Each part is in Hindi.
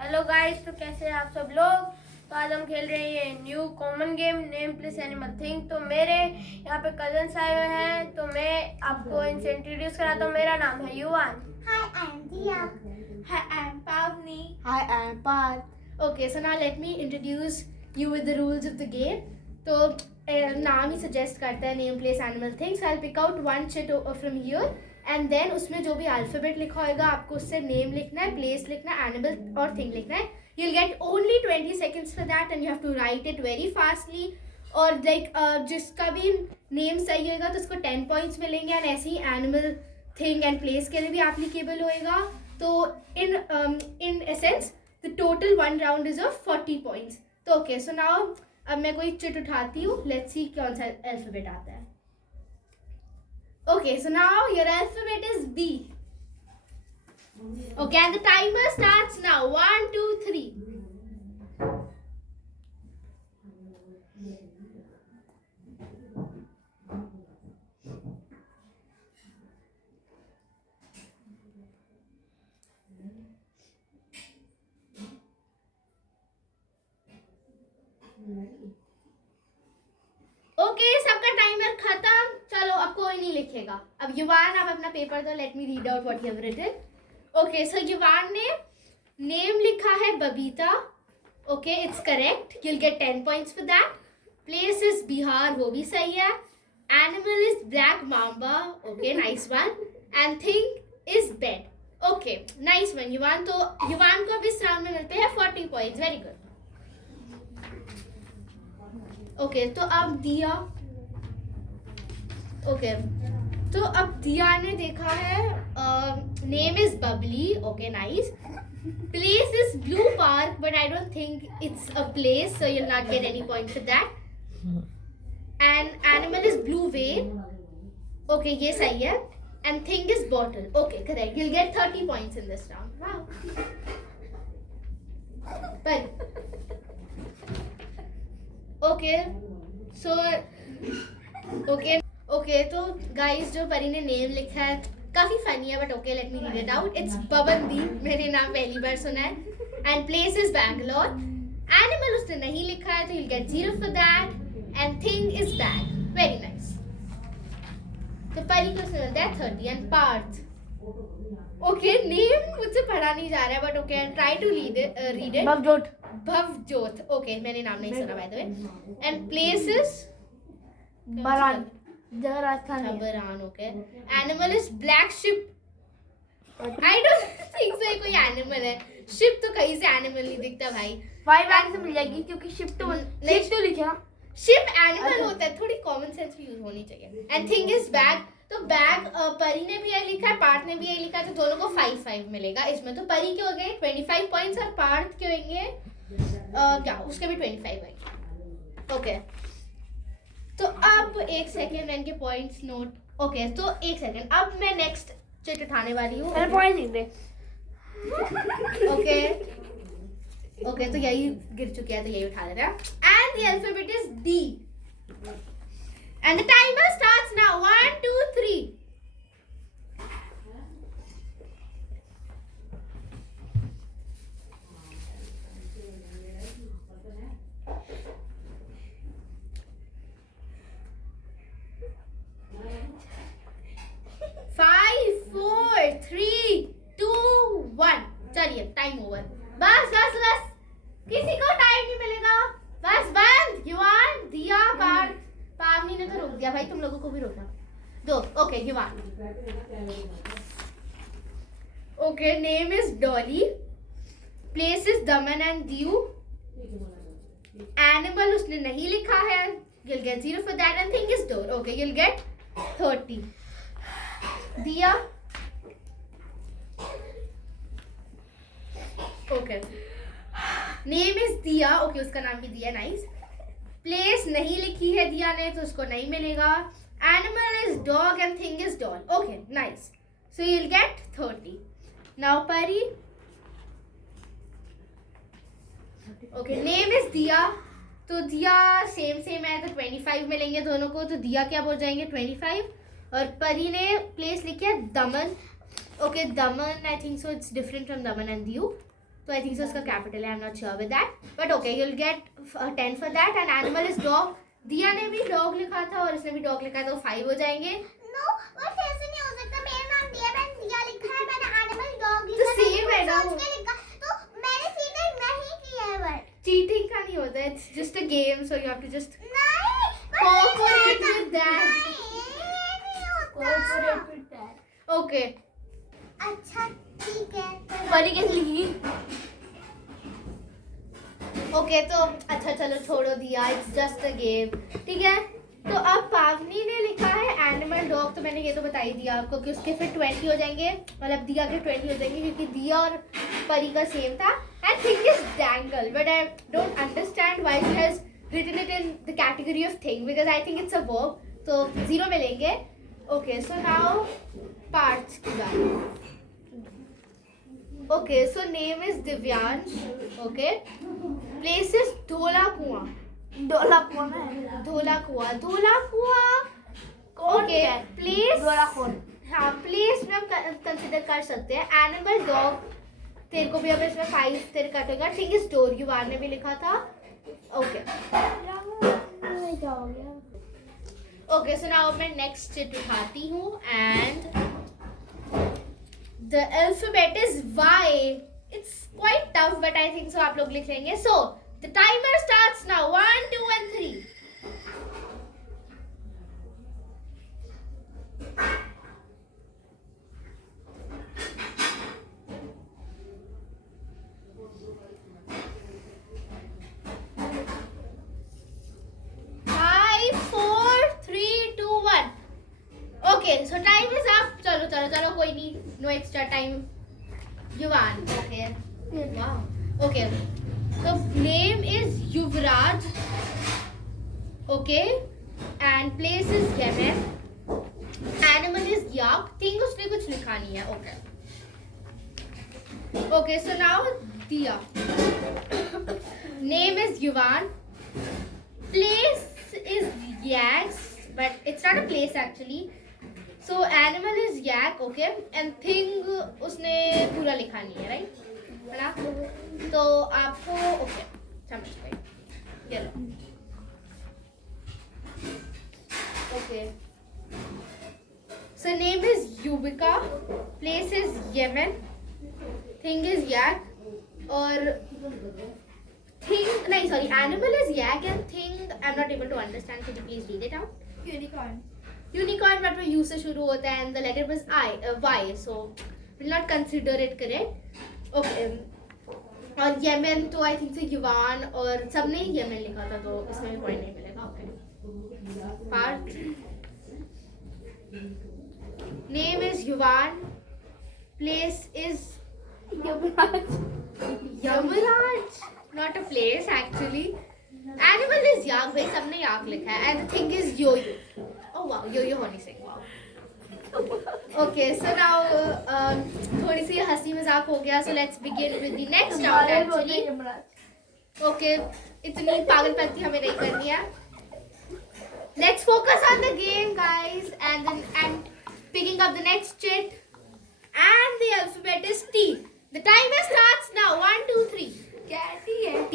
हेलो गाइस, तो कैसे हैं आप सब लोग। तो आज हम खेल रहे हैं new common game name place animal thing. तो मेरे यहाँ पे कजन्स आए हुए हैं, तो मैं आपको इनसे इंट्रोड्यूस कराता हूँ। मेरा नाम है युवान। Hi, I'm Dia. Hi, I'm Pavni. Hi, I'm Parth. Okay, so now let me introduce you with the rules of the game. तो नाम ही सजेस्ट करता है name place animal things. I pick out one chit from here and then उसमें जो भी अल्फाबेट लिखा होगा आपको उससे नेम लिखना है, प्लेस लिखना है, एनिमल और थिंग लिखना है. You'll get only 20 seconds for that and you have to write it very fastly. और जिसका भी नेम सही होगा तो उसको 10 पॉइंट्स मिलेंगे एंड ऐसे ही एनिमल थिंग एंड प्लेस के लिए भी एप्लीकेबल होएगा. तो in essence the total one round is of 40 points. तो ओके, सो नाउ अब मैं कोई चिट उठाती हूँ. लेट्स सी कौन सा अल्फाबेट आता है. Okay, so now your alphabet is B. Okay, and the timer starts now. 1, 2, 3. Okay, सबका टाइमर खत्म. चलो अब कोई नहीं लिखेगा. अब युवान, आप अपना पेपर दो. Let me read out what you have written. Okay, so Yuvan ने नेम लिखा है Babita. Okay, it's correct. You'll get 10 points for that. Place is Bihar, वो भी सही है. Animal is black mamba. Okay, nice one. And thing is bed. Okay, nice one Yuvan. तो युवान को अब इस राउंड में मिलते हैं 40 पॉइंट्स. Very good. ओके, तो अब दिया. ओके, तो अब दिया ने देखा है name is Babli. Okay, nice. Place is blue park but I don't think it's a place, so you will not get any point for that. And animal is blue whale. Okay, ये सही है. And thing is bottle. Okay, correct. You will get 30 points in this round. Wow. पर ओके, सो ओके, तो गाइस जो परी ने नेम लिखा है काफी फनी है, but okay, late me read it out. It's Pawandeep. मैंने नाम पहली बार सुना है. And place is Bangalore. Animal उसने नहीं लिखा है, तो you will get 0 for that. And thing is bag. Very nice. तो परी को उसने मिलता है 30. एंड पार्थ. ओके, नेम मुझसे पढ़ा नहीं जा रहा है, but okay, and try to read it. Bhavjot. Okay, मैंने नाम नहीं सुना by the way. And place is Baran. जगह राजस्थान में. Baran. Okay. Animal is black sheep. I don't think so ये कोई एनिमल है. शिप तो कहीं से एनिमल नहीं दिखता भाई. 5 लाख से मिल जाएगी क्योंकि शिफ्ट तो लिखे ना. शिप एनिमल होता है. थोड़ी कॉमन सेंस भी यूज होनी चाहिए. And thing is bag. तो बैग परी ने भी यही लिखा है, पार्थ ने भी यही लिखा है, तो दोनों को 5-5 मिलेगा इसमें. तो परी के हो गए 25 पॉइंट्स और पार्थ के होंगे क्या, उसके भी 25 होंगे. ओके, तो अब एक सेकेंड इनके पॉइंट्स नोट. ओके, तो एक सेकेंड. अब मैं नेक्स्ट चिट उठाने वाली हूँ. मेरे पॉइंट नहीं दे. ओके, ओके, तो यही गिर चुके हैं, तो यही उठा ले रहा है. And the alphabet is D. And the timer starts now. 1, 2, 3. चलिए, टाइम ओवर. बस बस बस, किसी को टाइम नहीं मिलेगा. बस बंद. युवान, दिया, पार्थ, पावनी ने तो रोक दिया भाई, तुम लोगों को भी रोकना दो. ओके, युवान. Okay, name is Dolly. Place is Daman and Diu. Animal उसने नहीं लिखा है. you'll get 0 for that. and thing is door. Okay, you'll get 30. दिया. ओके, नेम इज दिया. ओके, उसका नाम भी दिया. नाइस. प्लेस नहीं लिखी है दिया ने, तो उसको नहीं मिलेगा. Animal is dog and thing is doll. Okay, nice. So you will get 30. Now परी. ओके, नेम इज दिया. तो दिया सेम है, तो 25 मिलेंगे दोनों को. तो दिया क्या हो जाएंगे 25. और परी ने प्लेस लिखी है दमन. Okay, Daman, I think so it's different from Daman and Diu. तो आई थिंक सो उसका कैपिटल है, I am not sure with that, but okay you will get 10 for that. And animal is dog. दिया ने भी डॉग लिखा था और इसने भी डॉग लिखा था, तो 5 हो जाएंगे. नो, बट ऐसे नहीं हो सकता. मेरा नाम दिया, मैंने दिया लिखा है, मैंने एनिमल डॉग तो लिखा है. सेम है ना, सोच के लिखा. तो मैंने चीटिंग नहीं किया है. बट चीटिंग का नहीं होता, it's just a game, so you have to just नहीं, cooperate with that. Corporate with that. Okay. अच्छा ठीक है. परी कैसे लिखी? ओके तो अच्छा चलो छोड़ो दिया, इट्स जस्ट अ गेम. ठीक है, तो अब पावनी ने लिखा है एनिमल डॉग. तो मैंने ये तो बता ही दिया आपको कि उसके फिर 20 हो जाएंगे, मतलब दिया के 20 हो जाएंगे क्योंकि दिया और परी का सेम था. And thing is dangle, but I don't understand why he has written it in the category of thing, because I think it's a verb, तो 0 मिलेंगे. ओके सो नाउ पार्ट्स की बात. Okay so name is Divyansh. Okay place is Dhola Kuan. डोला कौन है? धोला कुआं. धोला कुआं. कौन ओके है? प्लेस. डोला कौन? हाँ प्लेस में हम कंसिडर कर सकते हैं. एनिमल डॉग तेरे को भी अब इसमें 5 तेरे कटेगा. ठीक है स्टोर युवान ने भी लिखा था. ओके क्या हो गया? ओके सो नाउ मैं नेक्स्ट चिट उठाती हूँ and the alphabet is Y. It's quite tough but I think so आप लोग लिख लेंगे. So the timer starts now. 1 2 and 3. Okay, so time is up. चलो चलो चलो कोई नहीं. No extra time. Yuvan. Okay. Wow. Okay. So name is Yuvraj. Okay. And place is Yemen. Animal is yak. Thing उसने कुछ लिखा नहीं है. Okay. Okay. So now Diya. Name is Yuvan. Place is Yaks, but it's not a place actually. So animal is yak, okay, and thing उसने पूरा लिखा नहीं है, right? है ना? तो आपको okay समझ गए. ये लो. Okay. So name is Yubika, place is Yemen, thing is yak, और thing नहीं sorry animal is yak and thing I'm not able to understand. Could you please read it out? Unicorn. Unicorn but वो यू से शुरू होता है and the letter was Y, so will not consider it correct. Okay और येमेन तो आई थिंक से युवान और सबने येमेन लिखा था, तो इसमें भी पॉइंट नहीं मिलेगा. Okay part. Name is Yuvan. Place is Yamraj. Not a place actually. Animal is yak, भाई सबने याक लिखा है. And the thing is yo yo. Oh wow, yo-yo honey sing, wow. Okay, so now थोड़ी सी हंसी मजाक हो गया, so let's begin with the next round actually. Okay, इतनी पागलपंती हमें नहीं करनी है. Let's focus on the game, guys, and then and picking up the next chit. And the alphabet is T. The timer starts now. 1 2 3. क्या T है? T.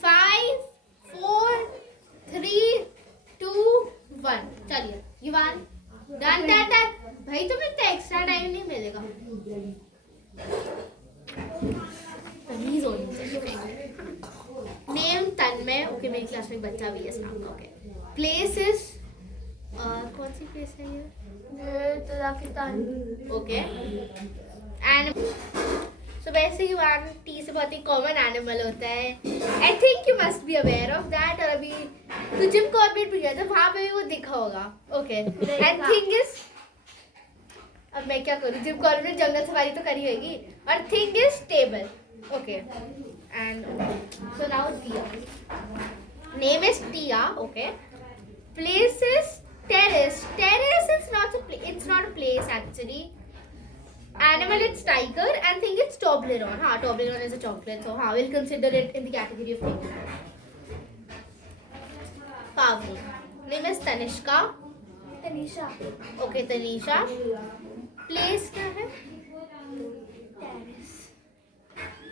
Five, 4, 3, 2, 1. चलिए युवान. Done done done. भाई तुम्हें इतना एक्स्ट्रा टाइम नहीं मिलेगा. तमीज होनी चाहिए. नेम तन्मय. ओके मेरी क्लास में एक बच्चा भी है इस नाम का. ओके प्लेस इज कौन सी प्लेस है ये? तजाकिस्तान. ओके एंड सो वैसे युवान टी से बहुत ही कॉमन एनिमल होता है. I think you must be aware of that. और अभी तो जिम कॉर्बेट भी गया था, वहाँ पे भी वो दिखा होगा. ओके एंड थिंग इज, अब मैं क्या करूँ, जिम कॉर्बेट ने जंगल सफारी तो करी होगी. और thing is table. Okay and so now दिया. Name is Tia. Okay place is terrace. Terrace is not a it's not a place actually. Animal it's tiger and thing it's Toblerone. हाँ, Toblerone is a chocolate, so हाँ, we'll consider it in the category of thing. Pavni. Name is Tanishka. Tanisha. Okay, Tanisha. Place क्या है?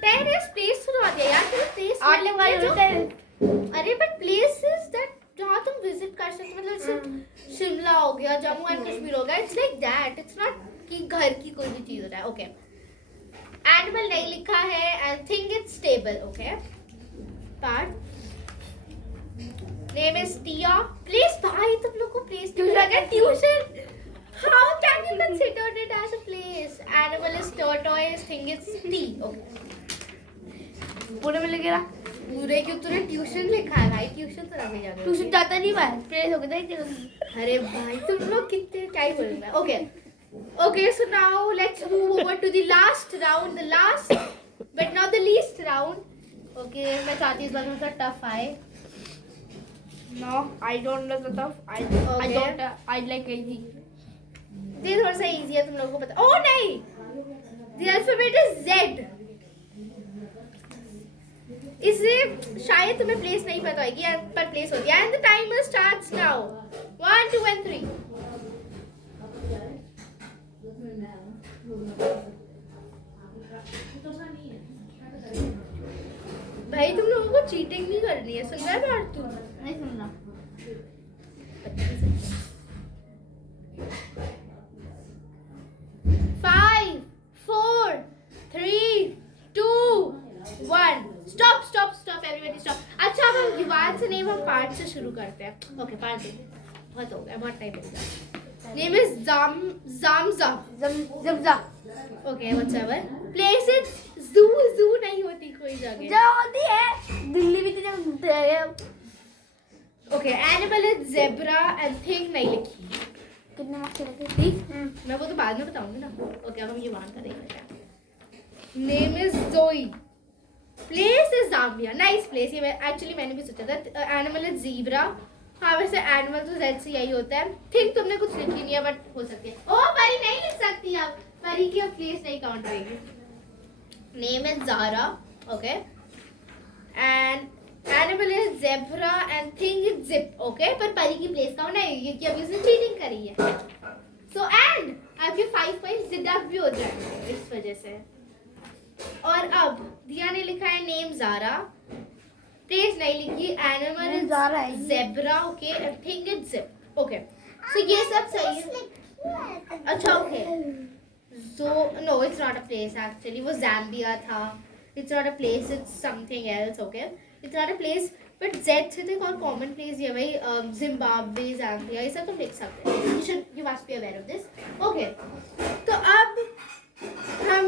Terrace place सुना दिया यार, तुम place आने वाले होते हैं. अरे but places that जहाँ तुम visit कर सकते हो, मतलब जैसे शिमला हो गया, जम्मू एंड कश्मीर हो गया, it's like that. It's not कि घर की कोई भी चीज हो रहा है. Okay. Animal नहीं लिखा है and think it's stable. Okay. Part. Name is Tia. Place भाई तुम लोग को place क्यों लगा? Tuition. How can you consider it as a place? Animal is tortoise. Think it's tea. Okay. पूरे में लगेगा. पूरे क्यों तूने ट्यूशन लिखा है भाई? ट्यूशन तो लगे जाएगा. ट्यूशन जाता नहीं भाई. प्लेस हो गया था. अरे भाई तुम लोग कितने क्या ही बोल रहे हैं. Okay. Okay, so now let's move over to the last round. The last but not the least round. Okay, मैं चाहती हूँ इस बार थोड़ा टफ आए. No, I don't know the stuff. I Okay. don't. I like easy. ये थोड़ा सा easy है तुम लोगों को पता. Oh नहीं. The alphabet is Z. इससे शायद तुम्हें प्लेस नहीं पता होगी पर प्लेस होती है. And the timer starts now. 1, 2 and 3. भाई तुम लोगों को चीटिंग नहीं करनी है. सुन रहा है बात तू? नहीं सुनना. 5, 4, 3, 2, 1. Stop everybody stop. अच्छा अब हम युवान से नेम हम पार्ट से शुरू करते हैं. ओके पार्ट से बहुत हो गया, बहुत टाइम हो गया. Name is Zamza. Zamza. Okay whatever. Place is zoo नहीं होती कोई जगह. जो होती है दिल्ली में तो घूमते हैं. Okay animal is zebra and thing नहीं लिखी. कितने मार्क्स लगे? ठीक. मैं वो तो बाद में बताऊंगी ना. ओके अब हम युवान का देखेंगे. Name is Zoe. Place is Zambia. Nice place. ये एक्चुअली मैंने भी सोचा था. Animal is zebra. हाँ वैसे एनिमल तो Z से यही होता है. थिंक तुमने कुछ लिखी नहीं है बट हो सकती है. ओ परी नहीं लिख सकती आप. परी की अब प्लेस नहीं काउंट होगी. Name is Zara. Okay and animal is zebra and thing is zip. Okay पर परी की प्लेस काउंट नहीं होगी क्योंकि अभी उसने चीटिंग करी है. सो एंड आपके 5 पॉइंट्स डिडक्ट भी हो जाएंगे इस वजह से. और अब दिया ने लिखा है नेम Zara. प्लेस नहीं लिखी. एनिमल इज Zara है. zebra. Okay and thing is zip. Okay so ये सब सही है. अच्छा okay so no it's not a place actually. वो Zambia था. It's not a place, it's something else. Okay it's not a place but Z से तो एक और common place ये भाई Zimbabwe, Zambia ये सब तुम लिख सकते हो. You must be aware of this. Okay तो अब हम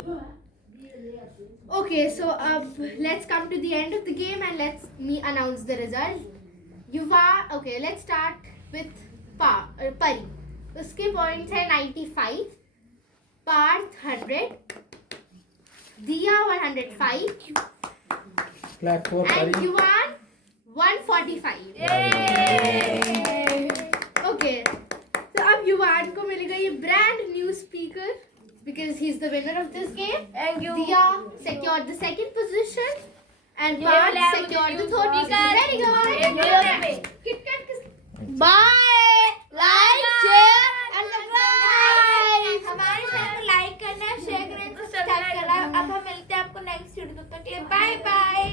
okay so अब let's come to the end of the game and let's me announce the result. Okay let's start with Pari. उसके points है 95. Parth 100, Diya 105, Flat 4 and Pari. Yuvan 145. Okay, so अब युवान को मिलेगा ये brand new speaker because he's the winner of this game. Thank you. Diya secured the second position and ये Parth वाला secured the मुझे third use position. Very good. ये वाला पे. KitKat किस? Bye. Like, share and subscribe. हमारे चैनल को लाइक करना, शेयर करना, सब्सक्राइब करना. अब हम मिलते हैं आपको नेक्स्ट वीडियो. तब तक के लिए बाय बाय.